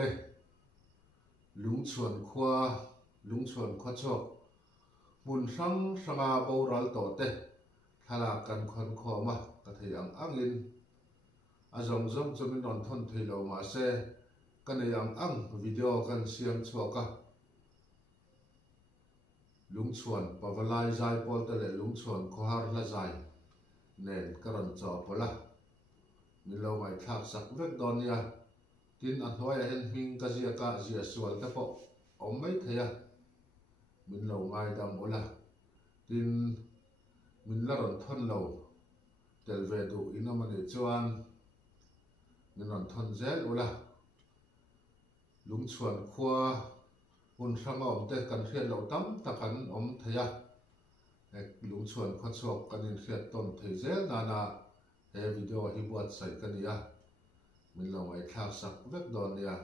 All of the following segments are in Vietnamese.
le lung chuan khwa chok mun sanga boral to te thala kan khon khoma ka thei angin azong chumin non thon theilo ma se kan ang video kan siam choka lung chuan pawalai zai pol te le lung chuan khohar la zai nen karon cho pola milo mai thak sak vek don ya tin an hoya hen hing ka zia sual te po om mai theya min lo ngai dam ola tin min la ron thon lo tel ve du inamani chuan min ron thon zel ola lung chuan khwa hun sanga om te kan hriat lo tam takan om theya lung chuan khwa chok kan in hriat ton thei zel nana he video hi buat sai kania min lo ngai thak sak vek don ya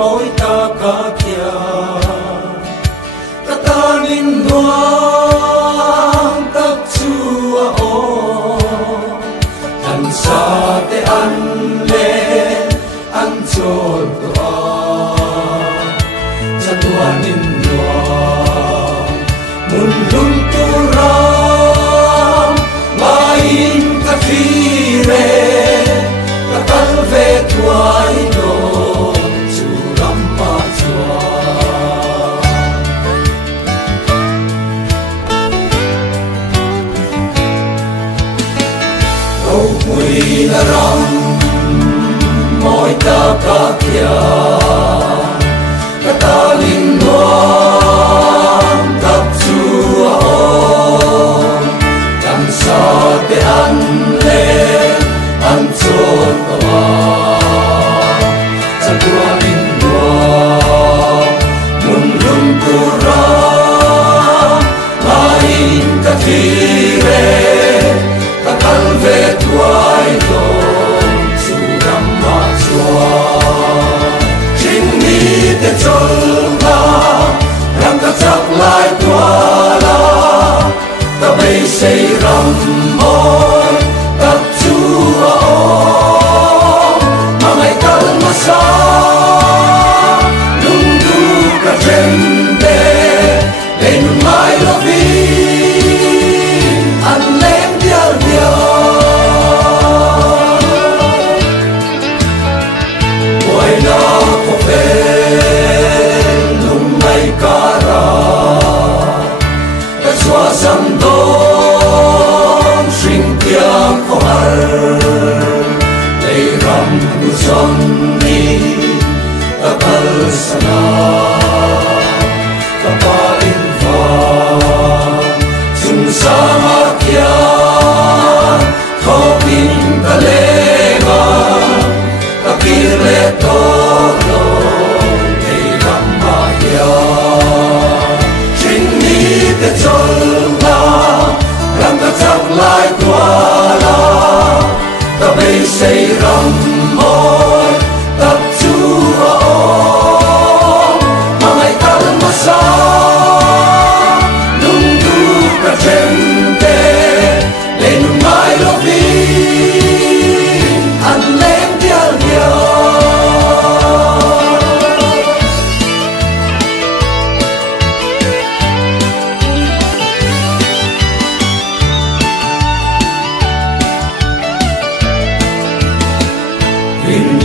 mỗi ta cả kia ta tanin noang các chúa ô thần sa te an le an chôn toa cha tua nin noang mun lung tu ram main ka thi re ta tal ve tuai do là rong mỗi ta cả kia ta linh loan gặp chúa làm sao để ăn lên ăn trốn qua cha tua linh loan muốn luôn tu ra mai cả thi re ta tan về tuai don chu ram ma chua chính ni te chol na ram ta chak lai tua la ta bay say ram môi ta chua mà ngày tal ma sa lung du ka trende lên mai lo vi an lên đial đial sam dom sing tiang khoar lei ram nu chom ni ta kal sana ta pa in va chung sa ma kya thopin ta le ma ta kir le to lo lei ram ma ya ching ni te chol lại qua la ta bay say ram môi tập chúa mà ngày ta lần mà xa lung du cả trên tê lên mai lo vi ăn lên đial đial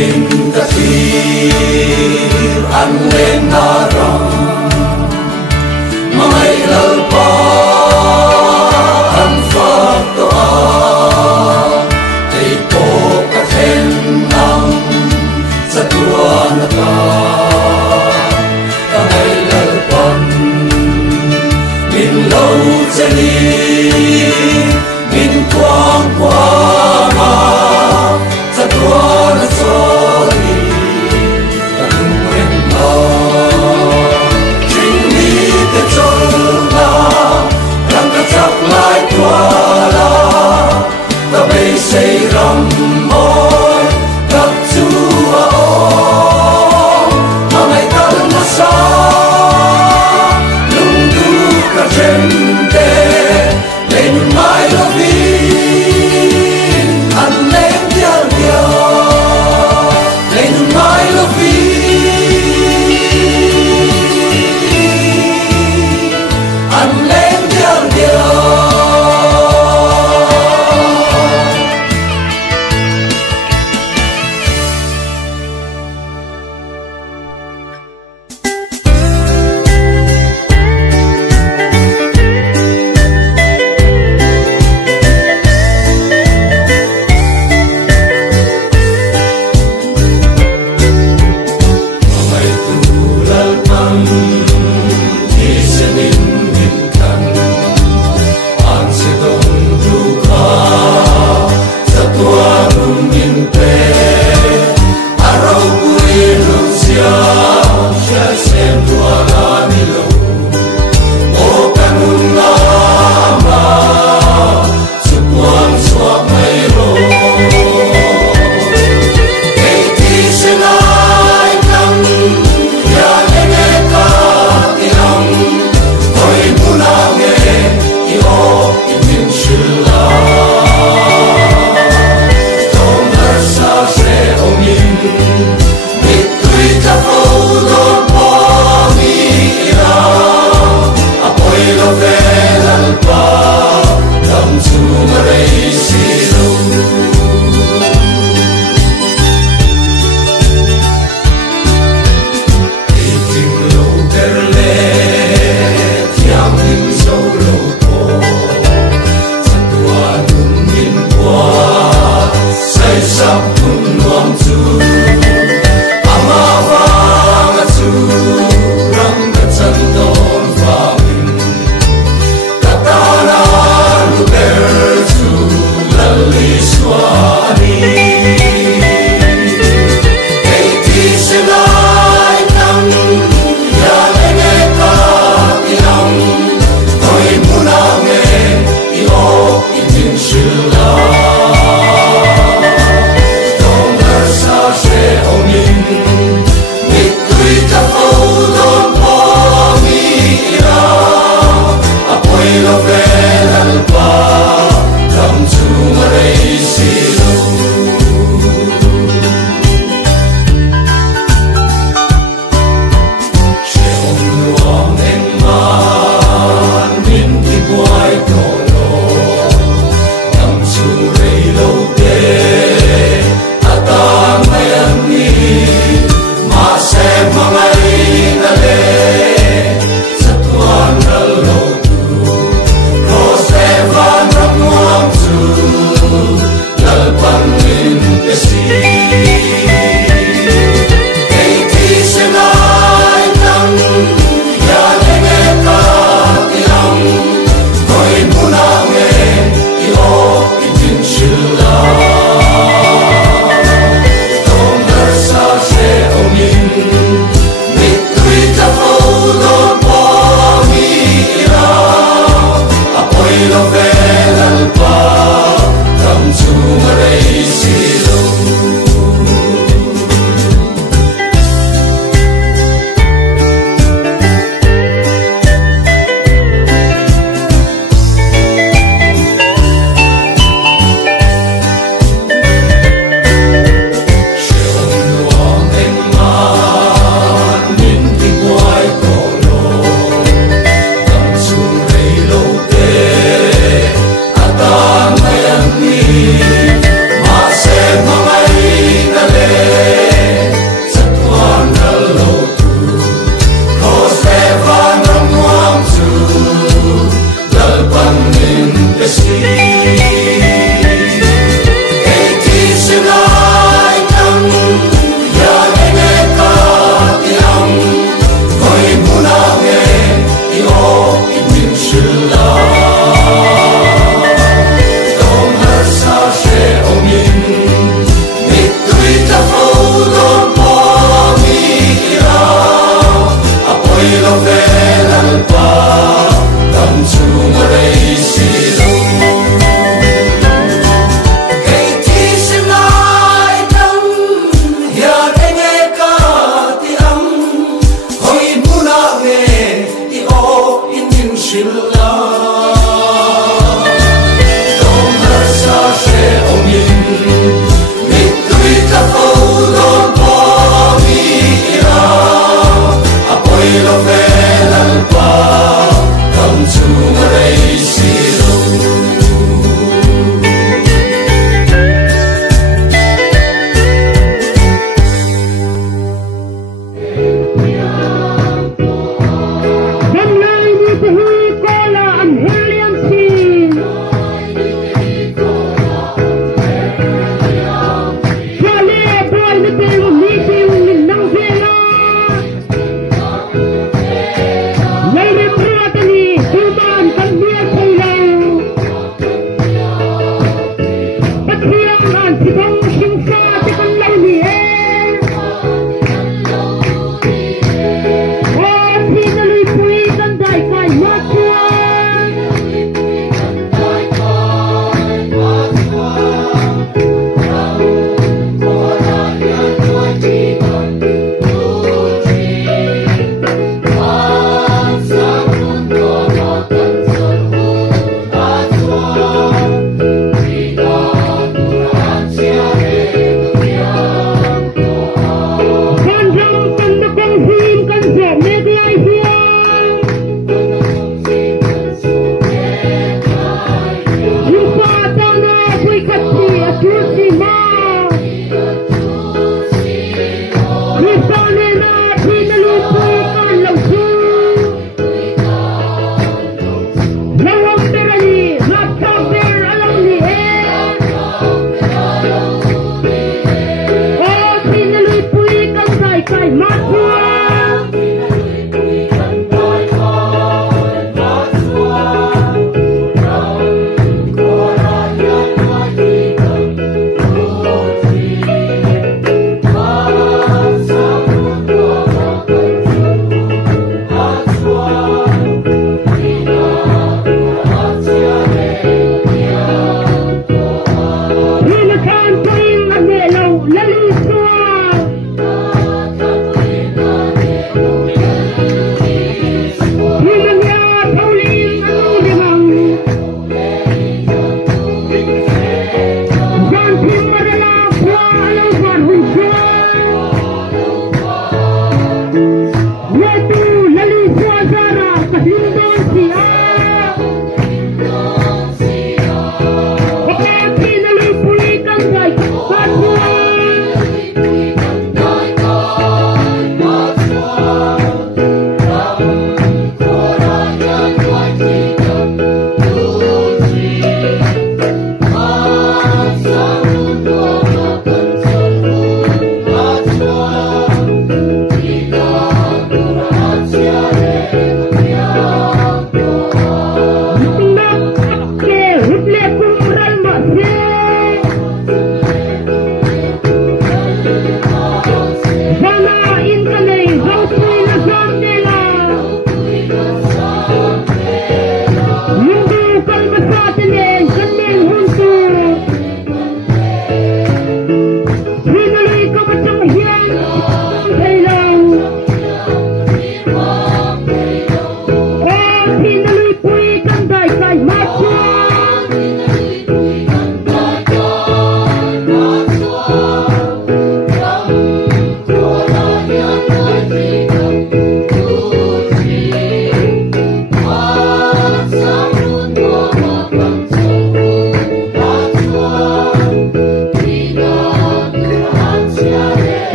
in ta tir an lên na ram mai lal pa an fa to a ei po ka then nam sa tua na ta ta mai lal pan min lo chali min quang quang ma sa tua na sorry ta lung ren lo chính ni te chol na ram ta chak lai tua la ta bay say ram môi gặp chúa mà ngày ta lần mà xa lung du cả trên tê lo ve alpa lam chung rei si lo cheom nuam en man min ki boy to lo lam chung rei lo te ata mai an ni ma se mangai na le satuan lo tu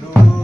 du